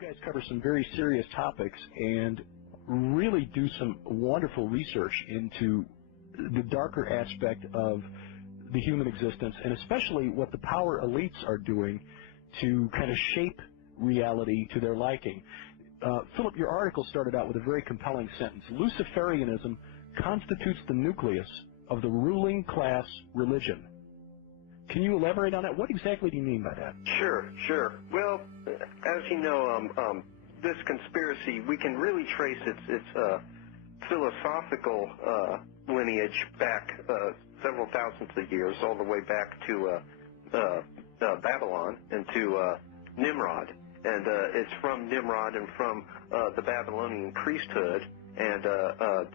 You guys cover some very serious topics and really do some wonderful research into the darker aspect of the human existence, and especially what the power elites are doing to kind of shape reality to their liking. Philip, your article started out with a very compelling sentence. Luciferianism constitutes the nucleus of the ruling class religion. Can you elaborate on that? What exactly do you mean by that? Sure. Well, as you know, this conspiracy, we can really trace its philosophical lineage back several thousands of years, all the way back to Babylon and to Nimrod. And it's from Nimrod and from the Babylonian priesthood and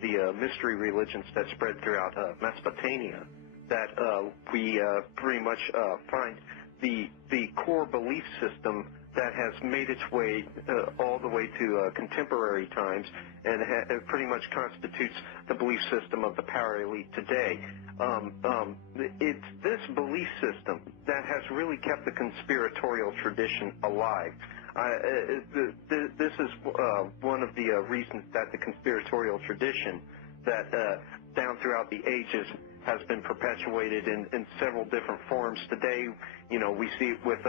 the mystery religions that spread throughout Mesopotamia that we pretty much find the core belief system that has made its way all the way to contemporary times, and it pretty much constitutes the belief system of the power elite today. It's this belief system that has really kept the conspiratorial tradition alive. This is one of the reasons that the conspiratorial tradition that down throughout the ages has been perpetuated in several different forms. Today, you know, we see it with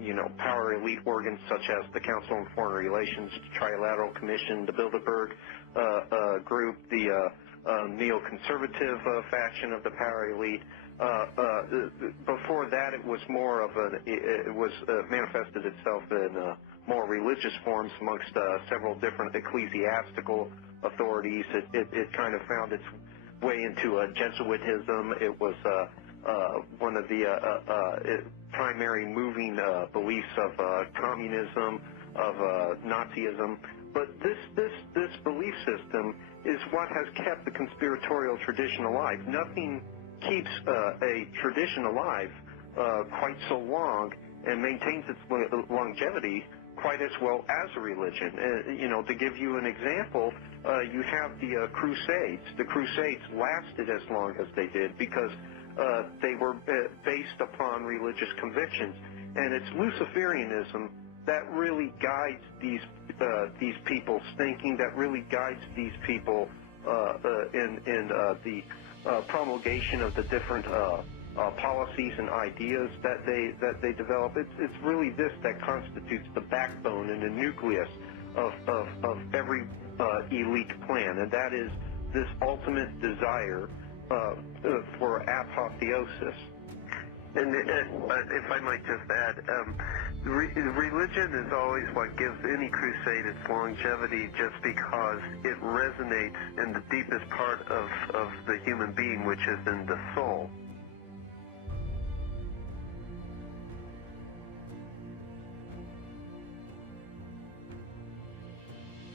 you know, power elite organs such as the Council on Foreign Relations, the Trilateral Commission, the Bilderberg group, the neoconservative faction of the power elite. Before that, it was more of it was manifested itself in more religious forms amongst several different ecclesiastical authorities. It kind of found its way into Jesuitism. It was one of the primary moving beliefs of communism, of Nazism. But this belief system is what has kept the conspiratorial tradition alive. Nothing keeps a tradition alive quite so long and maintains its longevity quite as well as a religion. You know, to give you an example, you have the Crusades. The Crusades lasted as long as they did because they were based upon religious convictions, and it's Luciferianism that really guides these people's thinking, that really guides these people in the promulgation of the different policies and ideas that they develop. It's really this that constitutes the backbone and the nucleus of every elite plan, and that is this ultimate desire for apotheosis. And if I might just add, religion is always what gives any crusade its longevity, just because it resonates in the deepest part of the human being, which is in the soul.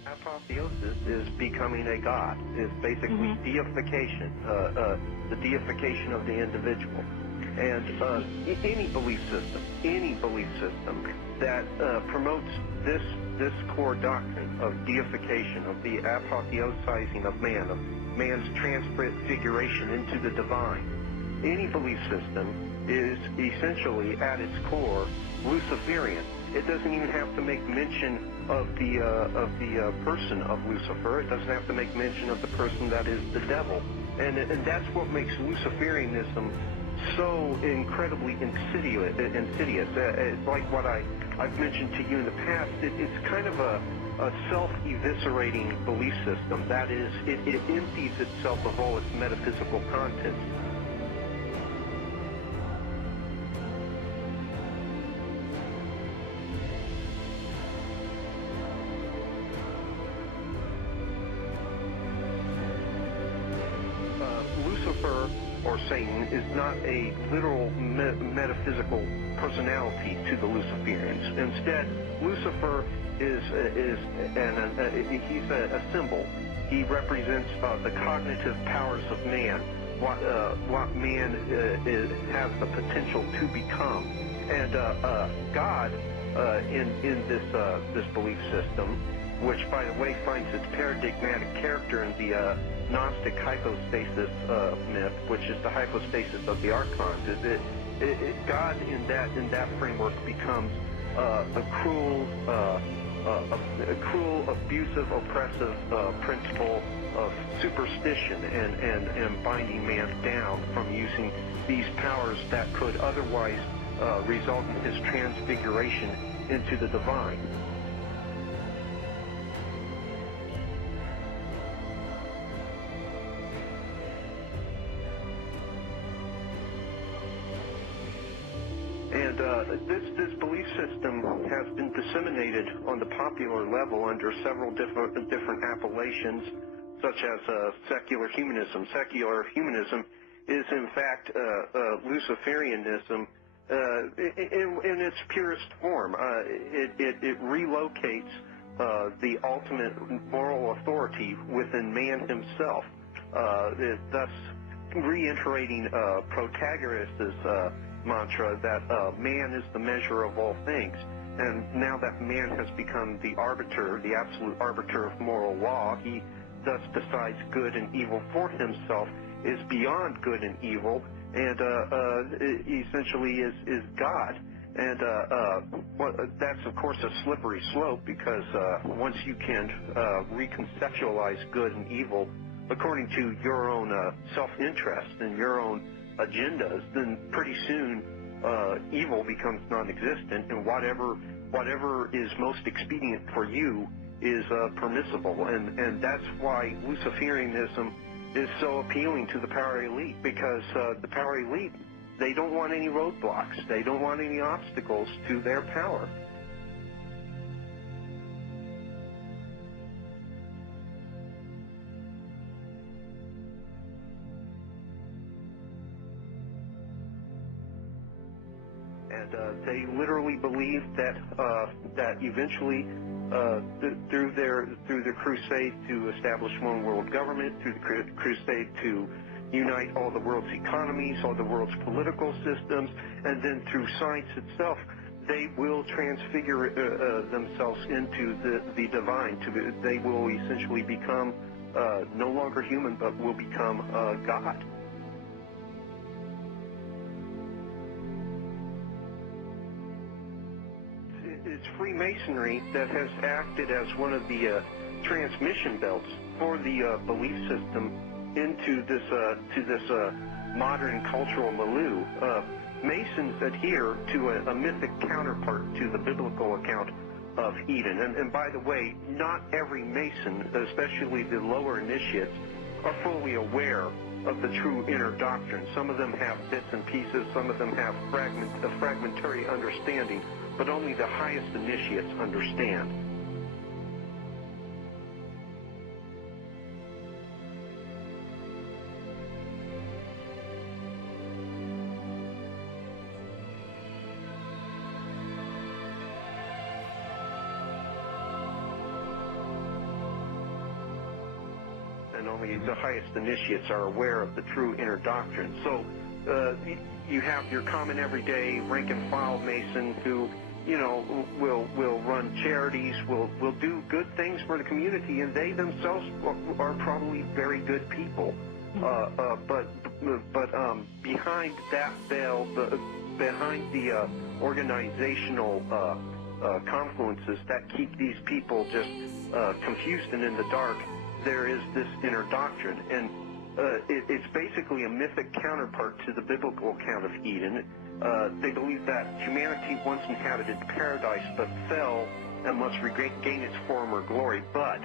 Apotheosis is becoming a god. It's basically deification, the deification of the individual. And any belief system that promotes this core doctrine of deification, of the apotheosizing of man, of man's transfiguration into the divine, any belief system is essentially at its core Luciferian. It doesn't even have to make mention of the person of Lucifer. It doesn't have to make mention of the person that is the devil. And that's what makes Luciferianism so incredibly insidious. It's like what I've mentioned to you in the past. It's kind of a self-eviscerating belief system. That is, it empties itself of all its metaphysical contents. Lucifer, or Satan, is not a literal metaphysical personality to the Luciferians. Instead, Lucifer is he's a symbol. He represents the cognitive powers of man, what man has the potential to become. And God, in this belief system, which, by the way, finds its paradigmatic character in the Gnostic hypostasis myth, which is the hypostasis of the archons. God in that framework becomes a cruel, abusive, oppressive principle of superstition and binding man down from using these powers that could otherwise result in his transfiguration into the divine. And this belief system has been disseminated on the popular level under several different appellations, such as secular humanism. Secular humanism is, in fact, luciferianism in its purest form. It relocates the ultimate moral authority within man himself, thus reiterating Protagoras' mantra that man is the measure of all things. And now that man has become the arbiter, the absolute arbiter of moral law, he thus decides good and evil for himself, is beyond good and evil, and essentially is God. And that's, of course, a slippery slope, because once you can reconceptualize good and evil according to your own self-interest and your own agendas, then pretty soon evil becomes non-existent, and whatever is most expedient for you is permissible. And that's why luciferianism is so appealing to the power elite, because the power elite, they don't want any roadblocks. They don't want any obstacles to their power. And they literally believe that eventually, through their crusade to establish one world government, through the crusade to unite all the world's economies, all the world's political systems, and then through science itself, they will transfigure themselves into the divine. They will essentially become no longer human, but will become God. It's Freemasonry that has acted as one of the transmission belts for the belief system into this modern cultural milieu. Masons adhere to a mythic counterpart to the biblical account of Eden. And by the way, not every Mason, especially the lower initiates, are fully aware of the true inner doctrine. Some of them have bits and pieces, some of them have a fragmentary understanding, but only the highest initiates understand. And only the highest initiates are aware of the true inner doctrine. So you have your common everyday rank and file Mason who, will run charities, will do good things for the community, and they themselves are probably very good people. But behind that veil, behind the organizational confluences that keep these people just confused and in the dark, there is this inner doctrine. And it's basically a mythic counterpart to the biblical account of Eden. They believe that humanity once inhabited paradise but fell and must regain its former glory. But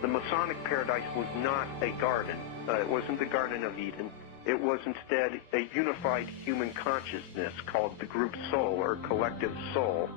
the Masonic paradise was not a garden. It wasn't the Garden of Eden. It was instead a unified human consciousness called the group soul or collective soul.